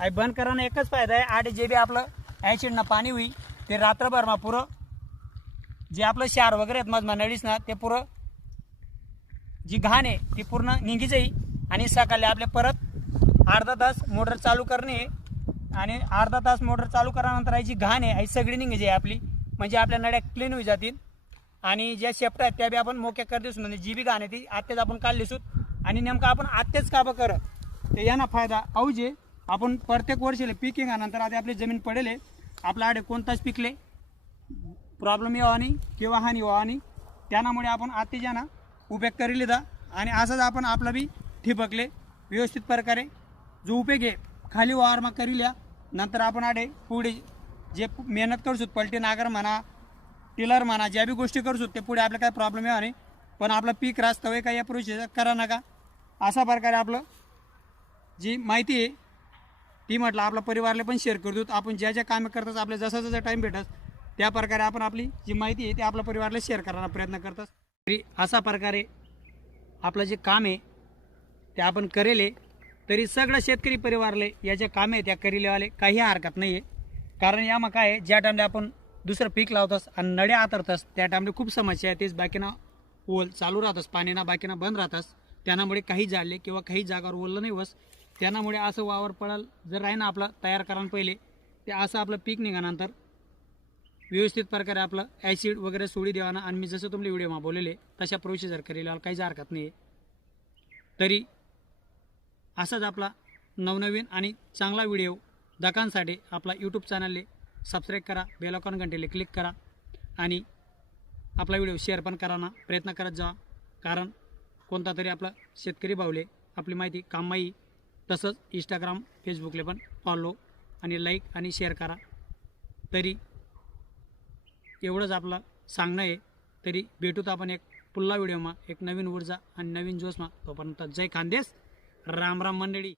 आई बंद कराना एकच फायदा आहे, आडे जे बी आपलं ॲसिडनं पाणी होई ते रात्रभरमा पुरं जे आपलं क्षार वगैरे आहेत मधमा नळीस ना ते पुरं जी घाण आहे ती पूर्ण निघी जाई आणि सकाळी आपले परत अर्धा तास मोटर चालू करणे आणि अर्धा तास मोटर चालू करानंतर आई जी घाण आहे आई सगळी निघी जाई आपली, म्हणजे आपल्या नळ्या क्लीन होई जातील आणि ज्या शेपटा आहेत त्या बी आपण मोक्या कर दिसून म्हणजे जी बी घाण आहे ती आत्तेच आपण काढली सूत आणि नेमकं आपण आत्तेच काबं कर ते यांना फायदा अवजे आपण प्रत्येक वर्षीले पिकिंग नंतर आता आपली जमीन पडेल आपल्या आडे कोणताच पिकले प्रॉब्लेम यावा नाही किंवा हानी व्हावा नाही त्यामुळे आपण आत्तेजाना उपयोग करी लिदा आणि असंच आपण आपला बी ठिबकले व्यवस्थित प्रकारे जो उपयोग आहे खाली वावरमा करी लिया नंतर आपण आडे पुढे जे मेहनत करसूत पलटी नागर म्हणा टिलर म्हणा ज्या बी गोष्टी करसूत ते पुढे आपल्या काय प्रॉब्लेम यावा नाही पण आपलं पीक रास्तव आहे का या प्रोसेस करा नका अशा प्रकारे आपलं जी माहिती आहे ती म्हटलं आपल्या परिवाराला पण शेअर करतो आपण ज्या ज्या कामे करतात आपल्या जसा जसा टाईम भेटत त्या प्रकारे आपण आपली जी माहिती आहे ती आपल्या परिवाराला शेअर करण्याचा प्रयत्न करतात तरी अशा प्रकारे आपलं जे काम आहे ते आपण करेले तरी सगळं शेतकरी परिवारले या ज्या काम आहे त्या करीलेवाले काही हरकत नाही आहे कारण या मग काय ज्या टाईमला आपण दुसरं पीक लावतस आणि नड्या आतरतस त्या टाईमला खूप समस्या आहे तेच बाकीना ओल चालू राहतस पाणीना बाकीना बंद राहतस त्यामुळे काही जाळले किंवा काही जागावर ओललं नाही वस त्यामुळे असं वावर पडाल जर आहे ना आपला तयार करा पहिले ते असं आपलं पीक निघाल्यानंतर व्यवस्थित प्रकारे आपलं ॲसिड वगैरे सोडी देवाना आणि मी जसं तुम्हाला व्हिडिओमा बोललेले तशा प्रोसिजर करेल काहीच हरकत नाही तरी असाच आपला नवनवीन आणि चांगला व्हिडिओ दकांसाठी आपला यूट्यूब चॅनलले सबस्क्राईब करा बेल आयकॉन घंटेले क्लिक करा आणि आपला व्हिडिओ शेअर पण कराना प्रयत्न करत जा कारण कोणता तरी आपला शेतकरी भाऊले आपली माहिती कामाई तसंच इंस्टाग्राम फेसबुकले पण फॉलो आणि लाईक आणि शेअर करा तरी एवढंच आपलं सांगणं आहे तरी भेटूत आपण एक पुन्हा व्हिडिओमा एक नवीन ऊर्जा आणि नवीन जोशमा तोपर्यंत जय खानदेश राम राम मंडळी।